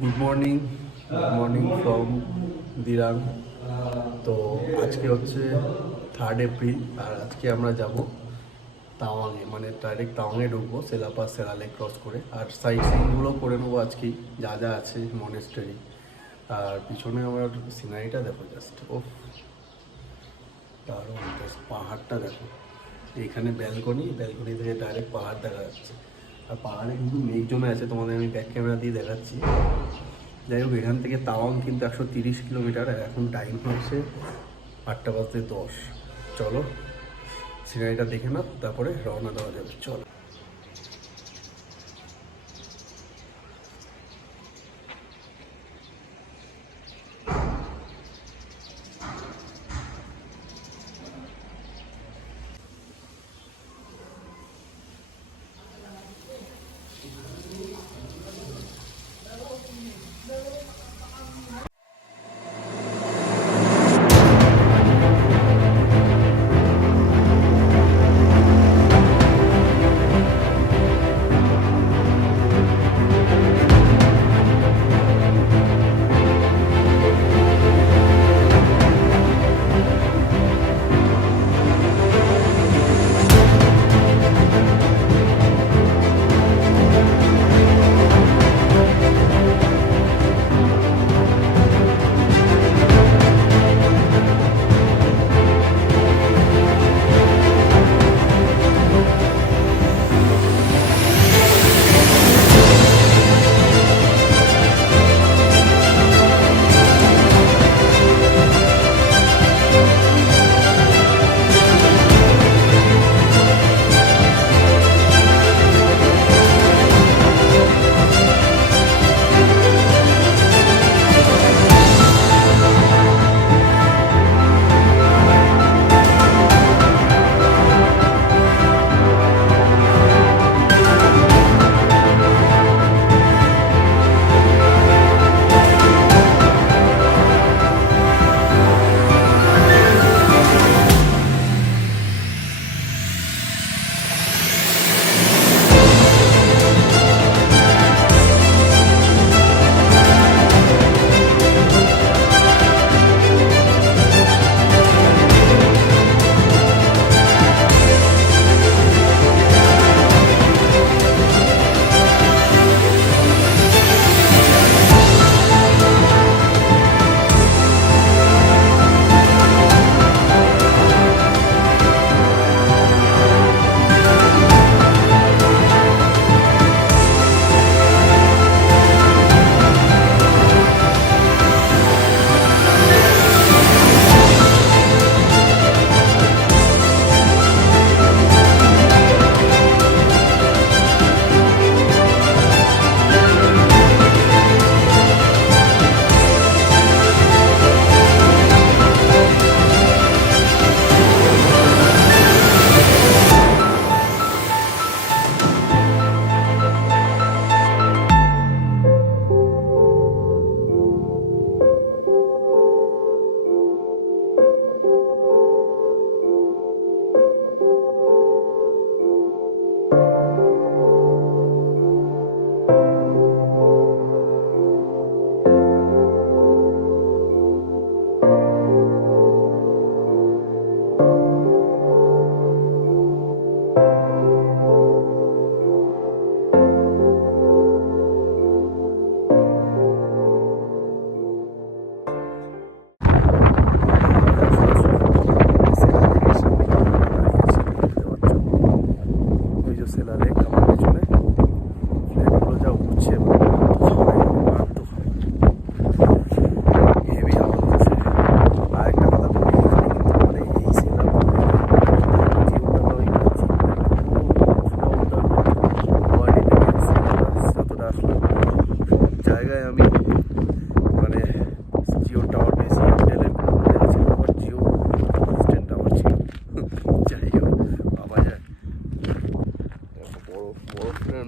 Good morning from Dirang. তো আজকে হচ্ছে 3 এপ্রিল, আর আজকে আমরা যাব তাওয়াংয়ে, মানে ডাইরেক্ট তাওয়াংয়ে ঢুকবো সেলাপাস সেরালে ক্রস করে। আর সাইট সিনগুলো করে নেবো আজকেই, যা যা আছে মনেস্টারি। আর পিছনে আমার সিনারিটা দেখো, জাস্ট ও দারুণ, জাস্ট পাহাড়টা দেখো। এইখানে ব্যালকনি থেকে ডাইরেক্ট পাহাড় দেখা যাচ্ছে। আর পাহাড়ে কিন্তু মেঘ জমে আছে, তোমাদের আমি ব্যাক ক্যামেরা দিয়ে দেখাচ্ছি। যাই হোক, এখান থেকে তাওয়াং কিন্তু 130 কিলোমিটার। আর এখন টাইম হচ্ছে 8:10। চলো সিনারিটা দেখে নাও, তারপরে রওনা দেওয়া যাবে। চলো।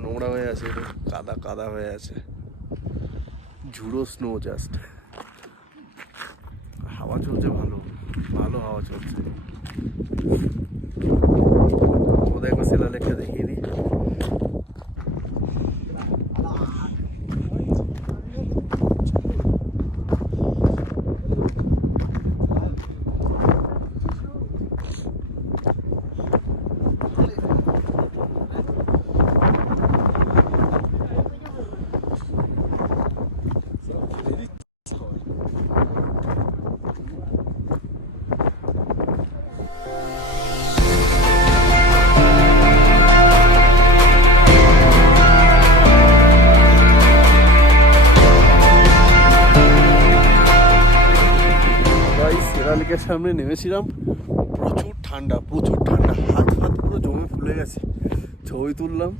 নোংরা হয়ে আছে, কাদা কাদা হয়ে আছে, ঝুড়ো স্নো। জাস্ট হাওয়া চলছে, ভালো ভালো হাওয়া চলছে। ও দেখো শিলালেখটা দেখিয়ে দিই। লেকের সামনে নেমেছিলাম, প্রচুর ঠান্ডা, প্রচুর ঠান্ডা, হাত ফাত পুরো জমে ফুলে গেছে। ছবি তুললাম,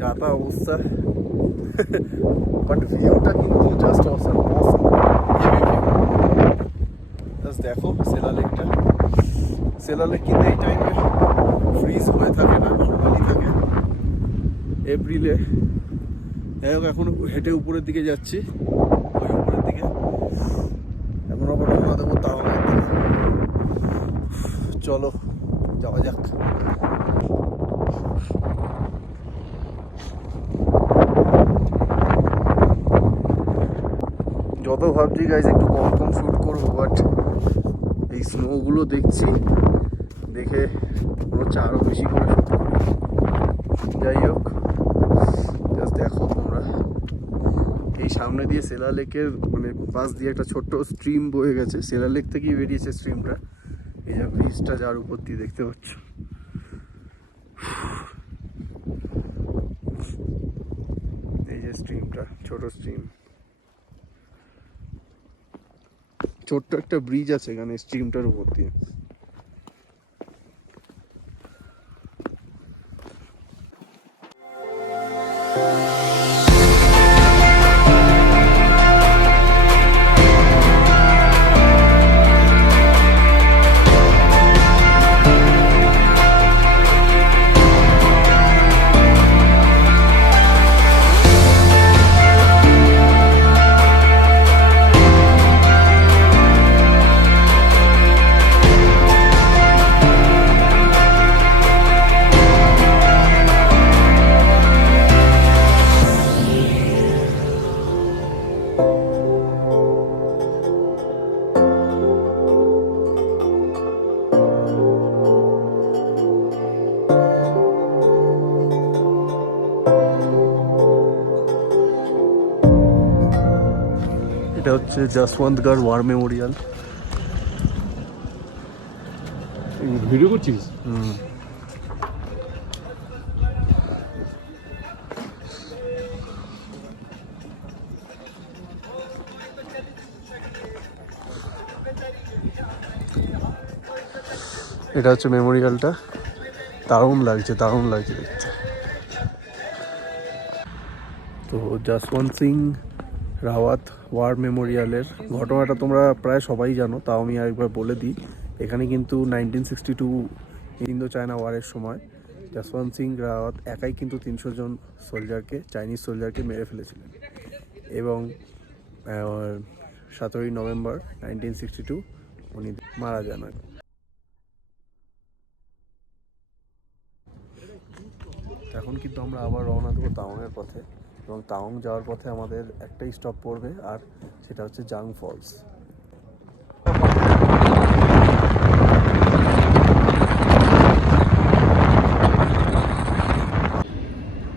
যা তা অবস্থা। বাট ভিউটা কিন্তু জাস্ট অসাম, অসাম। জাস্ট দেখো সেলা লেকটা। সেলা লেক কিন্তু এই টাইমে ফ্রিজ হয়ে থাকে না, নর্মালি থাকে এপ্রিলে। যাই হোক, এখন হেঁটে উপরের দিকে যাচ্ছি, ওই উপরের দিকে। এখন আবার রওনা দেবো তাওয়াংয়ের দিকে। চলো যাওয়া যাক। যত ভাবছি গাইজ একটু কম কম শ্যুট করবো, বাট এই স্নোগুলো দেখছি, দেখে মনে হচ্ছে আরও বেশি করে শ্যুট করি। যাই হোক, জাস্ট দেখো তোমরা, এই সামনে দিয়ে সেলা লেকের মানে পাশ দিয়ে একটা ছোট্ট স্ট্রিম বয়ে গেছে। সেলা লেক থেকেই বেরিয়েছে স্ট্রিমটা। এই যে ব্রিজটা যার উপর দিয়ে দেখতে পাচ্ছ, এই যে স্ট্রিমটা, ছোট স্ট্রিম, ছোট্ট একটা ব্রিজ আছে এখানে স্ট্রিমটার উপর দিয়ে। এটা হচ্ছে যশবন্তগড় ওয়ার মেমোরিয়াল। ভিডিও করছিস? এটা হচ্ছে মেমোরিয়ালটা, দারুণ লাগছে, দারুণ লাগছে দেখতে। তো যশবন্ত সিং রাওয়াত ওয়ার মেমোরিয়ালের ঘটনাটা তোমরা প্রায় সবাই জানো, তাও আমি আরেকবার বলে দিই। এখানে কিন্তু 1962 ইন্দো চায়না ওয়ারের সময় যশবন্ত সিং রাওয়াত একাই কিন্তু 300 জন সোলজারকে, চাইনিজ সোলজারকে মেরে ফেলেছিলেন। এবং 17ই নভেম্বর 1962 উনি মারা যান। এখন কিন্তু আমরা আবার রওনা দেবো তাওয়াংয়ের পথে, এবং তাওয়াং যাওয়ার পথে আমাদের একটাই স্টপ পড়বে, আর সেটা হচ্ছে জাং ফলস।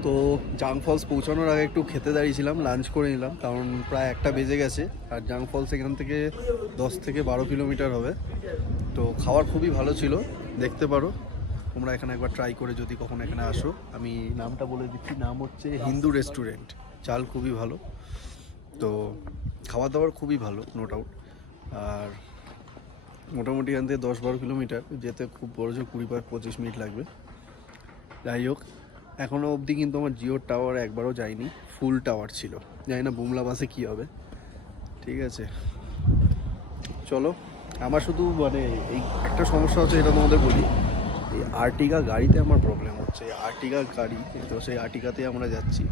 তো জাং ফলস পৌঁছানোর আগে একটু খেতে দাঁড়িয়েছিলাম, লাঞ্চ করে নিলাম, কারণ প্রায় 1টা বেজে গেছে। আর জাং ফলস এখান থেকে 10 থেকে 12 কিলোমিটার হবে। তো খাবার খুবই ভালো ছিল, দেখতে পারো তোমরা এখানে একবার ট্রাই করে যদি কখনো এখানে আসো। আমি নামটা বলে দিচ্ছি, নাম হচ্ছে হিন্দু রেস্টুরেন্ট। চাল খুবই ভালো, তো খাবার দাবার খুবই ভালো, নো ডাউট। আর মোটামুটি এখান থেকে 10-12 কিলোমিটার যেতে খুব বড় জোর 20-25 মিনিট লাগবে। যাই হোক, এখনও অবধি কিন্তু আমার জিওর টাওয়ার একবারও যায়নি, ফুল টাওয়ার ছিল। জানি না বুমলা বাসে কী হবে। ঠিক আছে, চলো। আমার শুধু মানে এই একটা সমস্যা হচ্ছে, এটা তোমাদের বলি, এই আর্টিগা গাড়িতে আমার প্রবলেম হচ্ছে। আর্টিগা গাড়ি, তো সেই আর্টিগাতেই আমরা যাচ্ছি,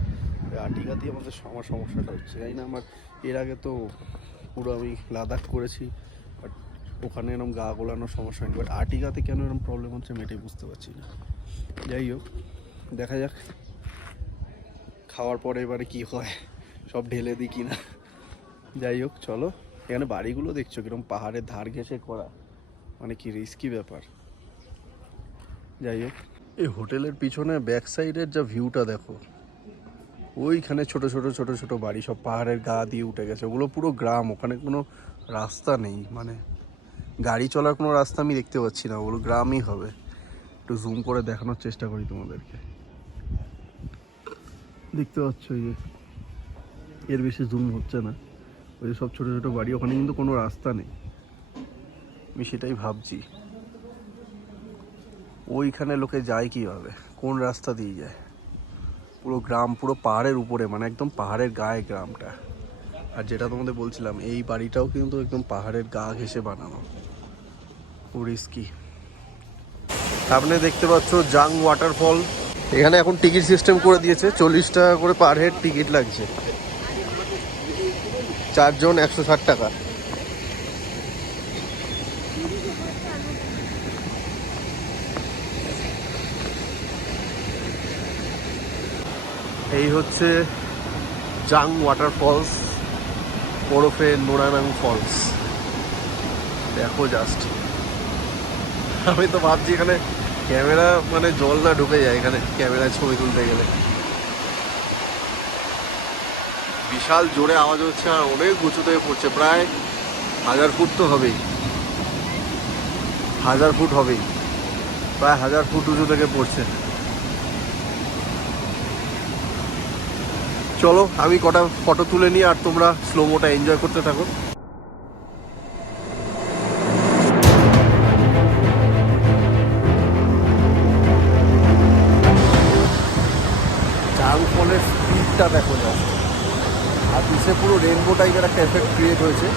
আর্টিগাতেই আমার সমস্যাটা হচ্ছে। জানি না, আমার এর আগে তো পুরো আমি লাদাখ করেছি, বাট ওখানে এরকম গা গোলানোর সমস্যা হয়নি, বাট আর্টিগাতে কেন এরকম প্রবলেম হচ্ছে আমি এটাই বুঝতে পারছি না। যাই হোক, দেখা যাক খাওয়ার পরে এবারে কি হয়, সব ঢেলে দিই কিনা। যাই হোক, চলো। এখানে বাড়িগুলো দেখছো কিরকম পাহাড়ের ধার ঘেঁষে করা, মানে কি রিস্কি ব্যাপার। যাই হোক, এই হোটেলের পিছনে ব্যাক সাইডের যা ভিউটা দেখো, ওইখানে ছোট ছোট ছোট ছোট বাড়ি, সব পাহাড়ের গা দিয়ে উঠে গেছে। ওগুলো পুরো গ্রাম, ওখানে কোনো রাস্তা নেই, মানে গাড়ি চলার কোনো রাস্তা আমি দেখতে পাচ্ছি না, ওগুলো গ্রামই হবে। একটু জুম করে দেখানোর চেষ্টা করি তোমাদেরকে, দেখতে পাচ্ছ, এই এর বেশি জুম হচ্ছে না, ওই যে সব ছোটো ছোটো বাড়ি, ওখানে কিন্তু কোনো রাস্তা নেই। আমি সেটাই ভাবছি, ওইখানে লোকে যায় কীভাবে, কোন রাস্তা দিয়ে যায়? পুরো গ্রাম পুরো পাহাড়ের উপরে, মানে একদম পাহাড়ের গায়ে গ্রামটা। আর যেটা তোমাদের বলছিলাম, এই বাড়িটাও কিন্তু একদম পাহাড়ের গা ঘেঁষে বানানো, রিস্কি। সামনে দেখতে পাচ্ছ জাং ওয়াটারফল। এখানে এখন টিকিট সিস্টেম করে দিয়েছে, 40 টাকা করে পার হেড টিকিট লাগছে, 4 জন 160 টাকা। এই হচ্ছে জাং ওয়াটারফলস, ওরফে নোরানাং ফলস। দেখো জাস্ট, আমি তো ভাবছি এখানে ক্যামেরা মানে জল না ঢুকে যায় এখানে ক্যামেরায় ছবি তুলতে গেলে। বিশাল জোরে আওয়াজ হচ্ছে আর অনেক উঁচু থেকে পড়ছে, প্রায় 1000 ফুট তো হবেই, 1000 ফুট হবেই, প্রায় 1000 ফুট উঁচু থেকে পড়ছে। চলো আমি কটা ফটো তুলে নিই আর তোমরা স্লোমোটা এনজয় করতে থাকো। জাং ফলের স্পিডটা দেখো জাস্ট, আর পিছিয়ে পুরো রেনবো টাইপের একটা এফেক্ট ক্রিয়েট হয়েছে,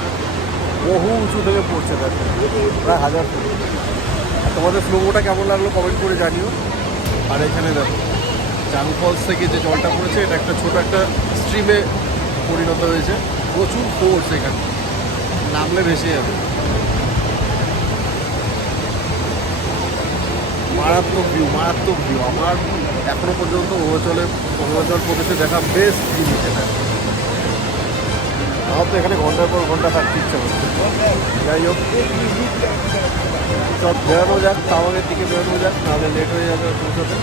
বহু উঁচু থেকে পড়ছে দেখো, প্রায় 1000 ফুট। আর তোমাদের স্লোমোটা কেমন লাগলো কমেন্ট করে জানিও। আর এখানে দেখো জাং ফলস থেকে যে জলটা পড়েছে, এটা একটা ছোট একটা স্ট্রিমে পরিণত হয়েছে, প্রচুর ফোর্স, এখানে নামলে ভেসে যাবে। মারাত্মক ভিউ, মারাত্মক ভিউ। আমার এখনো পর্যন্ত অরুণাচল প্রদেশে দেখা বেস্ট জিনিস এটা। আমার তো এখানে ঘন্টার পর ঘন্টা থাকতে ইচ্ছা করছে। যাই হোক, সব বেরোনো যাক, তাওয়াংয়ের দিকে বেরোনো যাক, নাহলে লেট হয়ে যাবে পৌঁছাতে।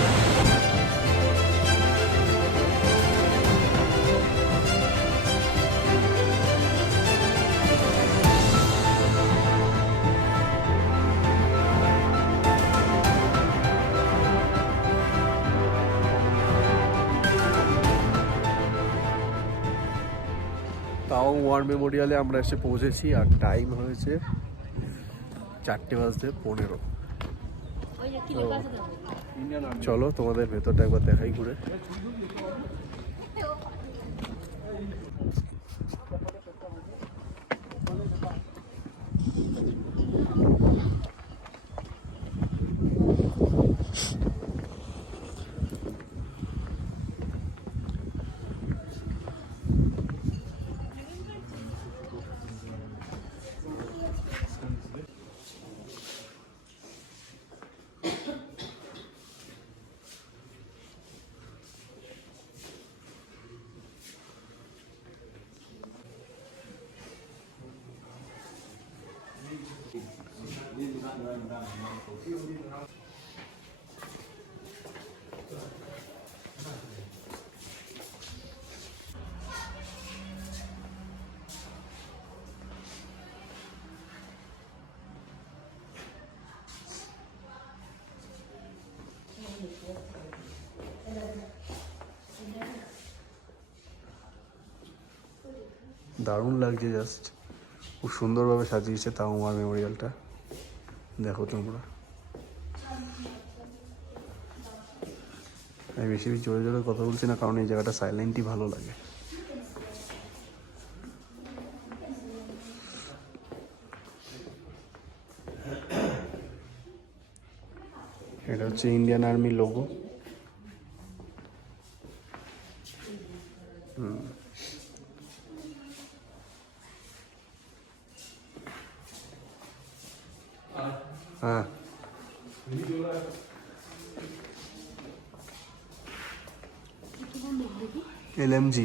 তাওয়াং ওয়ার মেমোরিয়ালে আমরা এসে পৌঁছেছি, আর টাইম হয়েছে 4:15। চলো তোমাদের ভেতরটা একবার দেখাই ঘুরে। দারুণ লাগছে, জাস্ট খুব সুন্দরভাবে সাজিয়েছে তাওয়াং ওয়ার মেমোরিয়ালটা, দেখো তোমরা। আমি বেশি জোরে জোরে কথা বলছি না, কারণ এই জায়গাটা সাইলেন্টই ভালো লাগে। এটা হচ্ছে ইন্ডিয়ান আর্মি লোগো। হ্যাঁ, LMG